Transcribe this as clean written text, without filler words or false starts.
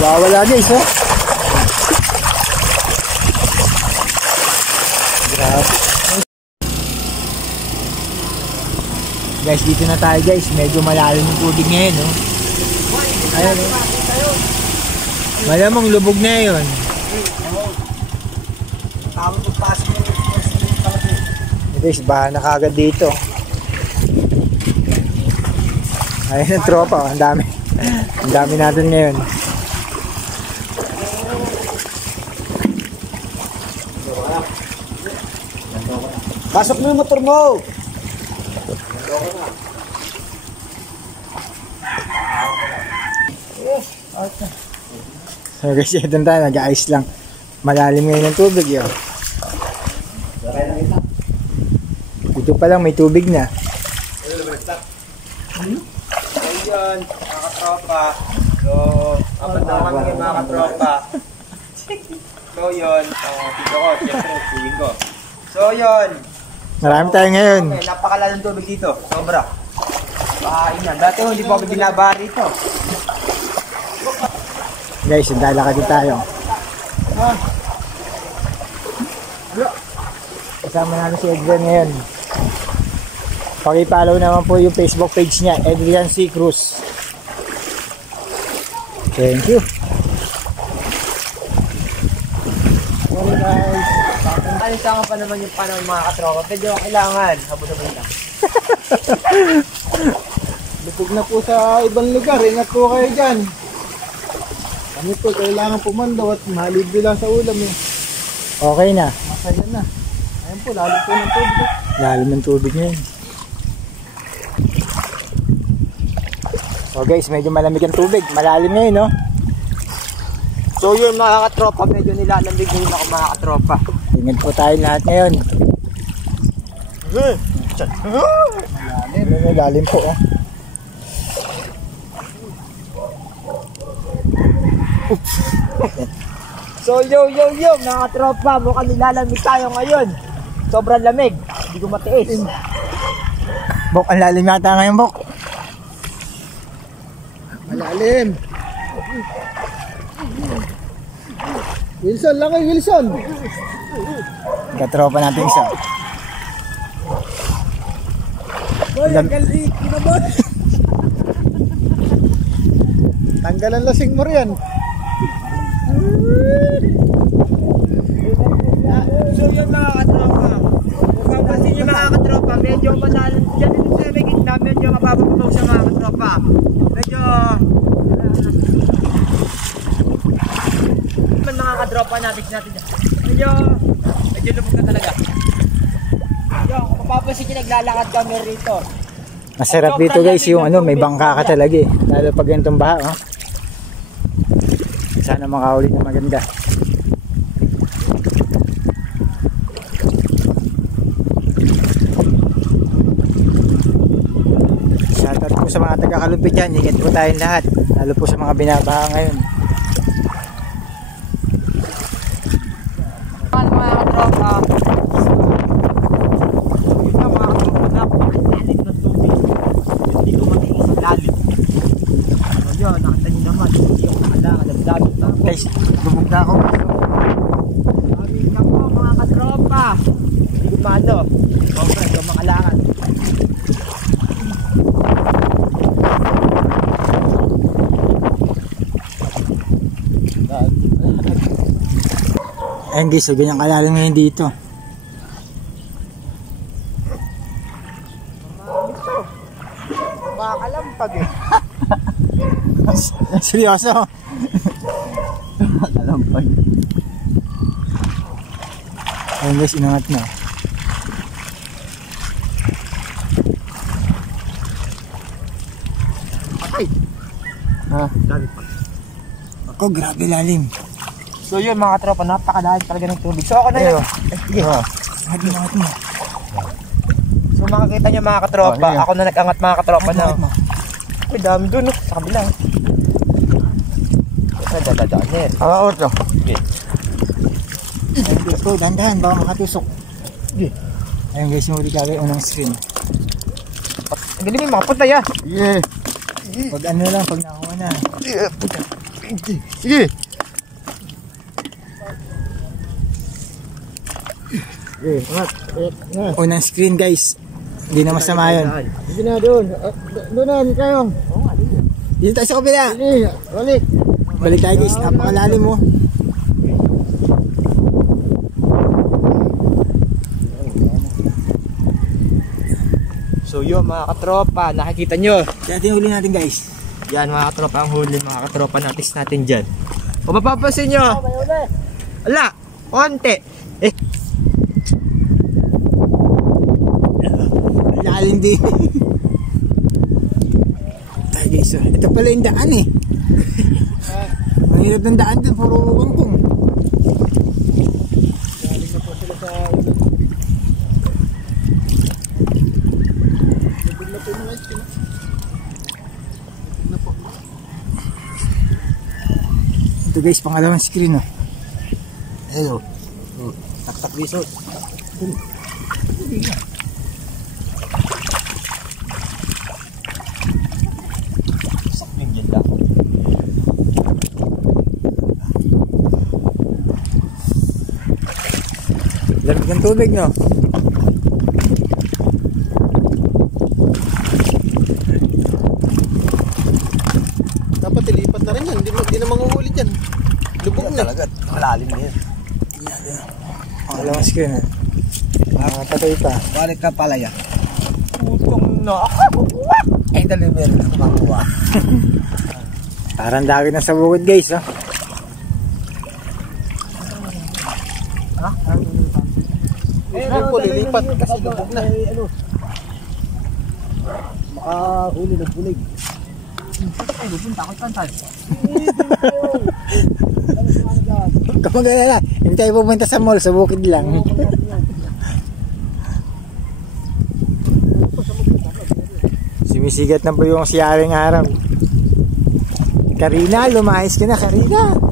Wawala guys, oh. Grabe. Guys, dito na tayo guys. Medyo malalim yung tubig ngayon, oh. Ayan, oh. Malamang lubog na yun. Guys, baha na kagad dito. Ayan ang tropa, ang dami. Ang dami natin ngayon. Pasok na yung motor mo. So guys, ito na tayo, nag-ice lang. Malalim ngayon ng tubig yun. Dito pa lang may tubig na. Ayun, mga katropa. So, apat na kami mga katropa. So yun, dito ko, siyempre, tuwing ko. So yun. Marami tayo ngayon. Okay, napakalalong tubig dito, sobra. Bahain yan. Dati hindi po ako binabara rito. Guys, lalakad din tayo. Kasama namin si Edgar ngayon. Paki-follow naman po yung Facebook page niya, Adrian C. Cruz. Thank you. Sorry guys. Alisangan pa naman yung panahon mga katropa. Medyo kailangan. Habot-habot lang. Lupog na po sa ibang lugar. Ingat po kayo dyan. Kami po kailangan pumandaw at malibre lang sa ulam eh. Okay na. Masaya na. Ayun po, lalo po ng tubig. Lalim ng tubig ngayon. So guys, medyo malamig ang tubig. Malalim ngayon, no? So yun mga katropa, medyo nilalamig din ako mga katropa. Ingat po tayo lahat ngayon. Lalim po, oh. So yo mga katropa, mukhang nilalamig tayo ngayon. Sobrang lamig, hindi ko matiis. Bok, ang lalim yata ngayon, Bok. Malalim. Wilson lang ay Wilson. Katropa natin isa. Boy, ang galit ko naman. Tanggalan lasing mo riyan. So yun mga katropa, kung papansin nyo mga katropa, medyo malalim dyan dito sa may gitna, medyo mabababaw siya mga katropa. Medyo mga katropa natin dyan. Medyo lubog na talaga. Yung kung mapapansin nyo, naglalakad kami rito. Masarap dito guys, yung ano, may bangka ka talaga eh. Lalo pag ganitong baha, oh. Sana makahuli na maganda. Shoutout po sa mga taga-Kalupit dyan. Ingat po tayong lahat. Lalo po sa mga binabaha ngayon. Mga katropa, yun na mga katropa, napakalalim ng tubig. Hindi ko matiis ang lalim. So yun, nakita nyo naman, hindi ako nakalakad. Ang daming tao. Guys, lubog na ako. Daming na po mga katropa. Hindi ko maano. Sobra, hindi ko makalakad. Ayun guys, so ganyan kalalim ngayon dito. Makakalampag eh. Seryoso? Makalampag. Ayun guys, inangat na. Patay. Ha? Dami pa. Ako, grabe lalim. So yun mga katropa, napakalalim talaga ng tubig. So ako na yun. Sige. Inangat mo. So makikita nyo mga katropa, Oh, ako na nag-angat mga katropa na. mo. Uy, dami dun oh, sa kabila. Saan dadadaan niya yan? Orto. Ayun guys, oh, dahan-dahan, baka makatusok. Ayun guys, yung huli kagay unang screen. Ang galing yung mga punta yan. Yeah. Pag ano lang, pag nakuha na. Sige. Unang screen guys. Hindi na masama yun. Sige na doon. Doon na, hindi tayo. Dito tayo sa kabila. Sige, balik. Balik tayo guys. Napakalalim mo. So yun mga katropa, nakikita nyo. Kaya tinuli natin guys. Yan mga katropa ang huli, mga katropa natin dyan. Kung mapapansin nyo, ala, konti. Lalim din. Tayo guys. Ito pala yung daan eh. Mahirap ng daan dun. Puro kangkong. Galing na po sila sa Ito guys, pangalawang screen oh. Hello. Tak-tak resort. Sakling yan lang. Lamig ng tubig no. dapat ilipat na rin yan. Hindi na manguhuli dyan. Lubog na. Talaga, malalim na yan. Pangalawang screen oh. Patay pa. Balik ka palaya. Putong na. Ay, deliver. Kumakuha. Parang dagit na sa bukid guys oh. Ano po, lilipat kasi lubog na. Makahuli ng bulig. Kapag alala, hindi tayo pumunta sa mall, sa bukid lang. Sumisigat na po yung siyaring araw. Karina, lumayas ka na Karina.